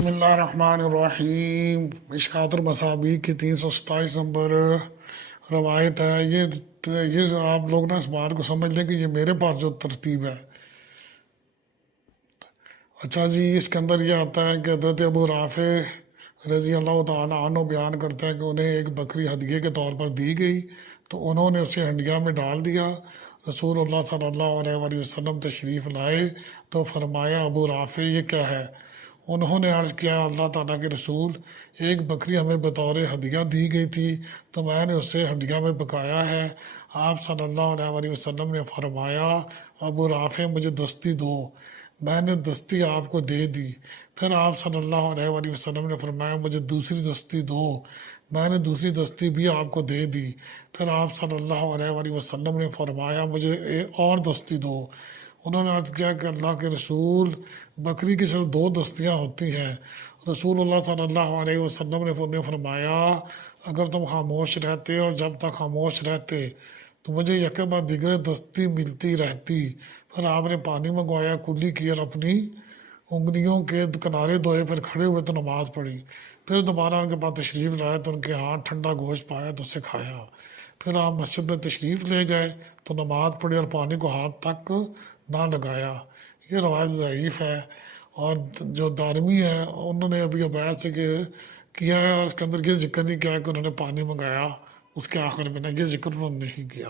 بسم اللہ الرحمن الرحیم۔ مشکوٰۃ المصابیح کی 327 نمبر روایت ہے۔ یہ آپ لوگ نا اس بات کو سمجھ لیں کہ یہ میرے پاس جو ترتیب ہے، اچھا جی، اس کے اندر یہ آتا ہے کہ حضرت ابو رافع رضی اللہ تعالیٰ عنہ بیان کرتا ہے کہ انہیں ایک بکری ہدیے کے طور پر دی گئی تو انہوں نے اسے ہنڈیا میں ڈال دیا۔ رسول اللہ صلی اللہ علیہ وآلہ وسلم تشریف لائے تو فرمایا، ابو رافع یہ کیا ہے؟ انہوں نے عرض کیا، اللہ تعالیٰ کے رسول، ایک بکری ہمیں بطور ہدیہ دی گئی تھی تو میں نے اسے ہنڈیا میں پکایا ہے۔ آپ صلی اللہ علیہ وآلہ وسلم نے فرمایا، ابو رافع مجھے دستی دو۔ میں نے دستی آپ کو دے دی۔ پھر آپ صلی اللہ علیہ وآلہ وسلم نے فرمایا، مجھے دوسری دستی دو۔ میں نے دوسری دستی بھی آپ کو دے دی۔ پھر آپ صلی اللہ علیہ وآلہ وسلم نے فرمایا، مجھے ایک اور دستی دو۔ انہوں نے عرض کیا کہ اللہ کے رسول، بکری کی صرف 2 دستیاں ہوتی ہیں۔ رسول اللہ صلی اللہ علیہ وسلم نے فرمایا، اگر تم خاموش رہتے اور جب تک خاموش رہتے تو مجھے یکے بعد دیگر دستی ملتی رہتی۔ پھر آپ نے پانی منگوایا، کلی کی اور اپنی انگلیوں کے کنارے دھوئے، پھر کھڑے ہوئے تو نماز پڑھی۔ پھر دوبارہ ان کے پاس تشریف لائے تو ان کے ہاتھ ٹھنڈا گوشت پایا تو اسے کھایا۔ پھر آپ مسجد میں تشریف لے گئے تو نماز پڑھی اور پانی کو ہاتھ تک نہ لگایا۔ یہ روایت ضعیف ہے، اور جو دارمی ہے انہوں نے ابھی عبید سے کیا ہے، اور اس کے اندر یہ ذکر نہیں کیا ہے کہ انہوں نے پانی منگایا اس کے آخر میں، یہ ذکر انہوں نے نہیں کیا۔